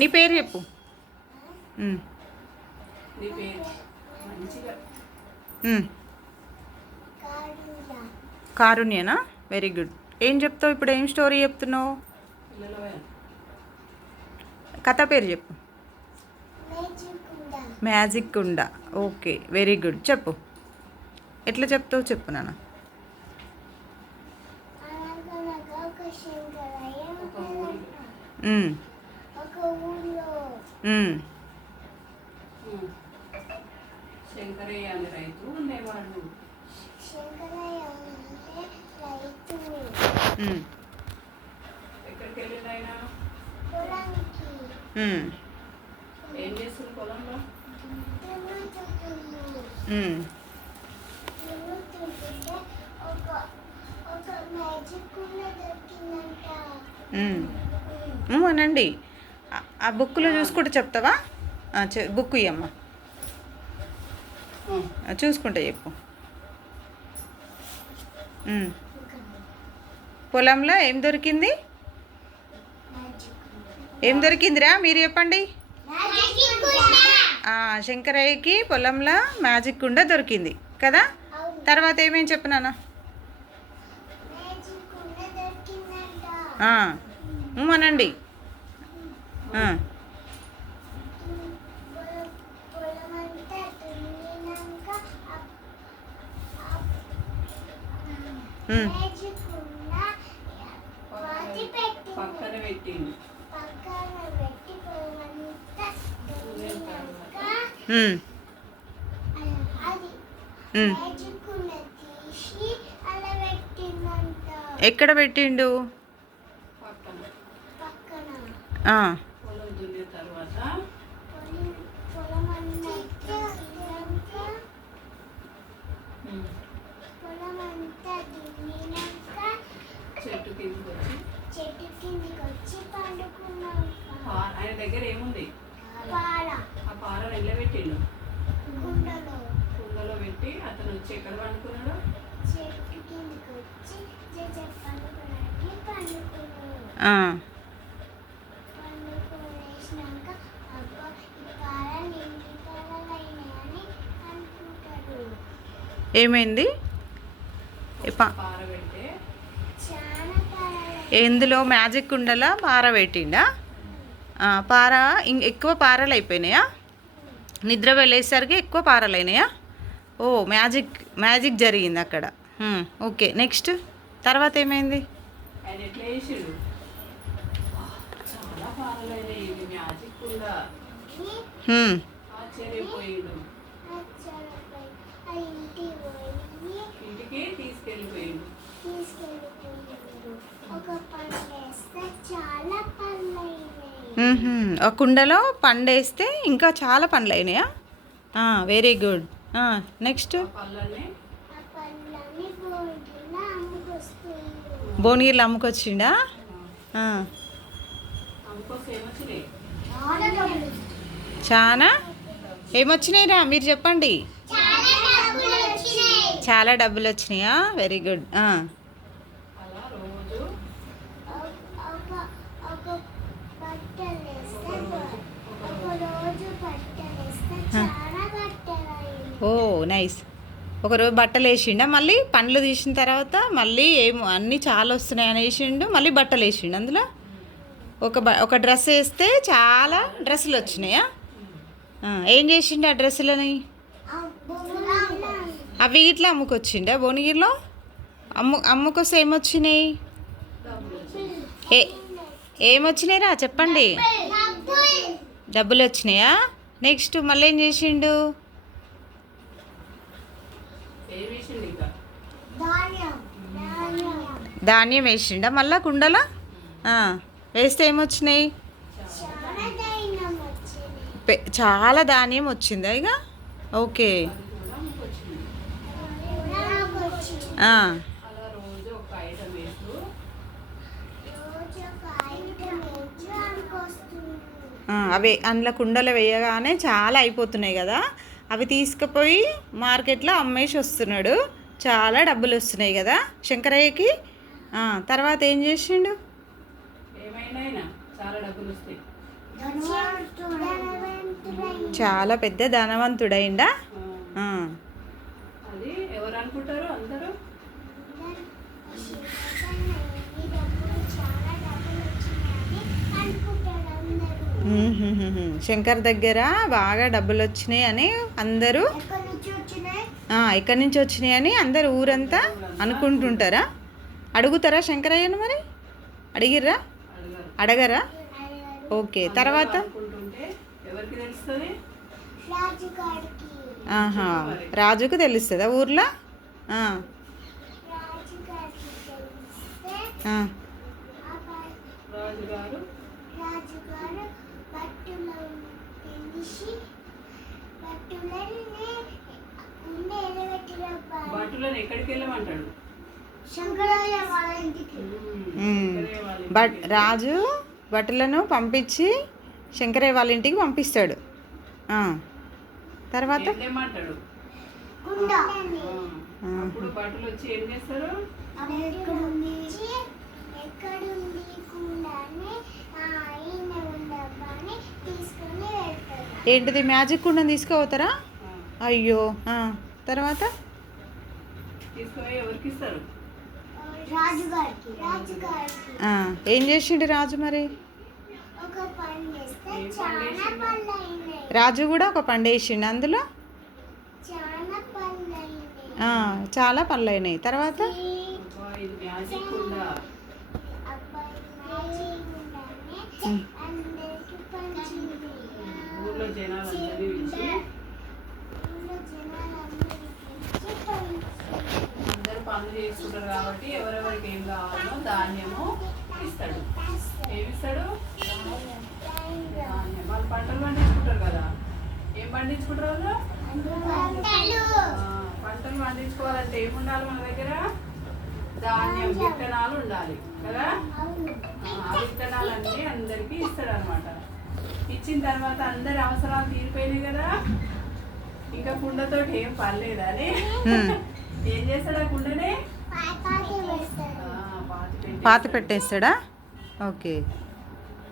నీ పేరు చెప్పు. కారుణ్యనా? Very good. ఏం చెప్తావు ఇప్పుడు? ఏం స్టోరీ చెప్తున్నావు? కథ పేరు చెప్పు. మ్యాజిక్ కుండ. Okay, very good. చెప్పు, ఎట్లా చెప్తావు చెప్పు నాన్న. శంకరయ్య అనే రైతు ఉండేవాడు. ఎక్కడికి వెళ్ళిండు ఆయన? ఏం చేస్తుంది పొలంలో? అనండి. ఆ బుక్లో చూసుకుంటూ చెప్తావా? బుక్ ఇయ్యమ్మా, చూసుకుంటా చెప్పు. పొలంలో ఏం దొరికింది? ఏం దొరికిందిరా మీరు చెప్పండి. శంకరయ్యకి పొలంలో మ్యాజిక్ కుండ దొరికింది కదా. తర్వాత ఏమేమి చెప్పు నాన్న. అనండి. పక్కన పెట్టిండు. ఎక్కడ పెట్టిండు? పొలం దున్నిన తర్వాత చెట్టు కిందికి వచ్చి ఆయన దగ్గర ఏముంది? ఆ పార నిలబెట్టిండు. కుండలో పెట్టి అతను వచ్చి ఎక్కడ పండుకున్నాడు? ఏమైంది? పార పెడితే ఎందులో? మ్యాజిక్ కుండలా పార పెట్టిండా? పార ఎక్కువ పారలు అయిపోయినాయా? నిద్ర వెళ్ళేసరికి ఎక్కువ పారలు అయినాయా? ఓ, మ్యాజిక్ జరిగింది అక్కడ. ఓకే, నెక్స్ట్ తర్వాత ఏమైంది? ఆయన ఎట్లా చేసాడు? చాలా పారలు అయినాయి. మ్యాజిక్ కుండ. ఆశ్చర్యపోయాడు. ఇంటికి తీసుకెళ్ళిపోయాడు. ఒక కుండలో పండేస్తే ఇంకా చాలా పండ్లు అయినాయా? Very good. నెక్స్ట్ భువనగిరిలో అమ్ముకొచ్చిండా? చాలా ఏమొచ్చినాయిరా మీరు చెప్పండి. చాలా డబ్బులు వచ్చినాయా? Very good. ఓ, నైస్. ఒకరోజు బట్టలు వేసిండా, మళ్ళీ పండ్లు తీసిన తర్వాత మళ్ళీ ఏమో అన్నీ చాలా వస్తున్నాయి అని వేసిండు, మళ్ళీ బట్టలు వేసిండు. అందులో ఒక డ్రెస్ వేస్తే చాలా డ్రెస్సులు వచ్చినాయా? ఏం చేసిండు ఆ డ్రెస్సులని? అవి ఇట్లా అమ్ముకొచ్చిండా భువనగిరిలో? అమ్ముకొస్తే ఏమొచ్చినాయి? ఏమొచ్చినాయిరా చెప్పండి. డబ్బులు వచ్చినాయా? నెక్స్ట్ మళ్ళీ ఏం చేసిండు? ధాన్యం వేసిండా మళ్ళా కుండలో? వేస్తే ఏమొచ్చినాయి? చాలా ధాన్యం వచ్చిందా ఇక? ఓకే. అవి అందులో కుండలు వేయగానే చాలా అయిపోతున్నాయి కదా, అవి తీసుకుపోయి మార్కెట్లో అమ్మేసి వస్తున్నాడు. చాలా డబ్బులు వస్తున్నాయి కదా శంకరయ్యకి. తర్వాత ఏం చేసిండు? ఏమైనా చాలా డబ్బులు వస్తాయి. చాలా పెద్ద ధనవంతుడైందా ఆ, అది ఎవరు అనుకుంటారు అందరూ? శంకర్ దగ్గర బాగా డబ్బులు వచ్చినాయి అని అందరూ ఎక్కడి నుంచి వచ్చినాయి అని అందరు ఊరంతా అనుకుంటుంటారా? అడుగుతారా శంకరయ్యను మరి? అడిగిర్రా? అడగరు. అడగరా? ఓకే. తర్వాత అనుకుంటుంటే ఎవరికి తెలుస్తుంది? ఆహా, రాజుకు తెలుస్తుందా ఊర్లో? ఆ, ఆ, రాజుగారు భటులను ఎక్కడికి వెళ్ళమంటాడు? ఉమ్. శంకరయ్య వాళ్ళ బట్ ఇంటికి. రాజు భటులను పంపించి శంకరయ్య వాళ్ళ ఇంటికి పంపిస్తాడు. ఆ, తర్వాత ఏం తెమ్మంటాడు? అప్పుడు భటులు వచ్చి ఏం చేస్తారు? ఏంటిది, మ్యాజిక్ కుండను తీసుకుపోతారా? ఆ, అయ్యో. ఆ, తర్వాత తీసుకుపోయి ఎవరికి ఇస్తారు? ఆ, ఏం చేసిండు రాజు మరి? రాజు కూడా ఒక పండు వేసిండు, అందులో చాలా పనులు అయినాయి. తర్వాత అబ్బా, ఇది మ్యాజిక్ ఉందా? ఊర్లో జనాలందరినీ పిలిచి అందరూ పనులు చేసుకుంటారు కాబట్టి ఎవరెవరికి ఏం కావాలో ధాన్యము ఇస్తాడు. ఏమి ఇస్తాడు? ధాన్యం. వాళ్ళు పంటలు పండించుకుంటారు కదా. ఏం పండించుకుంటారు వాళ్ళు? పంటలు పండించుకోవాలంటే ఏముండాలి మన దగ్గర? ధాన్యం, విత్తనాలు ఉండాలి కదా. ఆ విత్తనాలన్నీ అందరికీ ఇస్తాడు అనమాట. ఇచ్చిన తర్వాత అందరి అవసరాలు తీరిపోయినాయి కదా. ఇంకా కుండతోటి ఏం పర్లేదు అని ఏం చేస్తాడు? ఆ కుండనే పాత పెట్టేస్తాడా? ఓకే,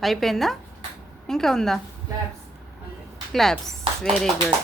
అయిపోయిందా? ఇంకా ఉందా? క్లాప్స్ అంతే. Claps, very good.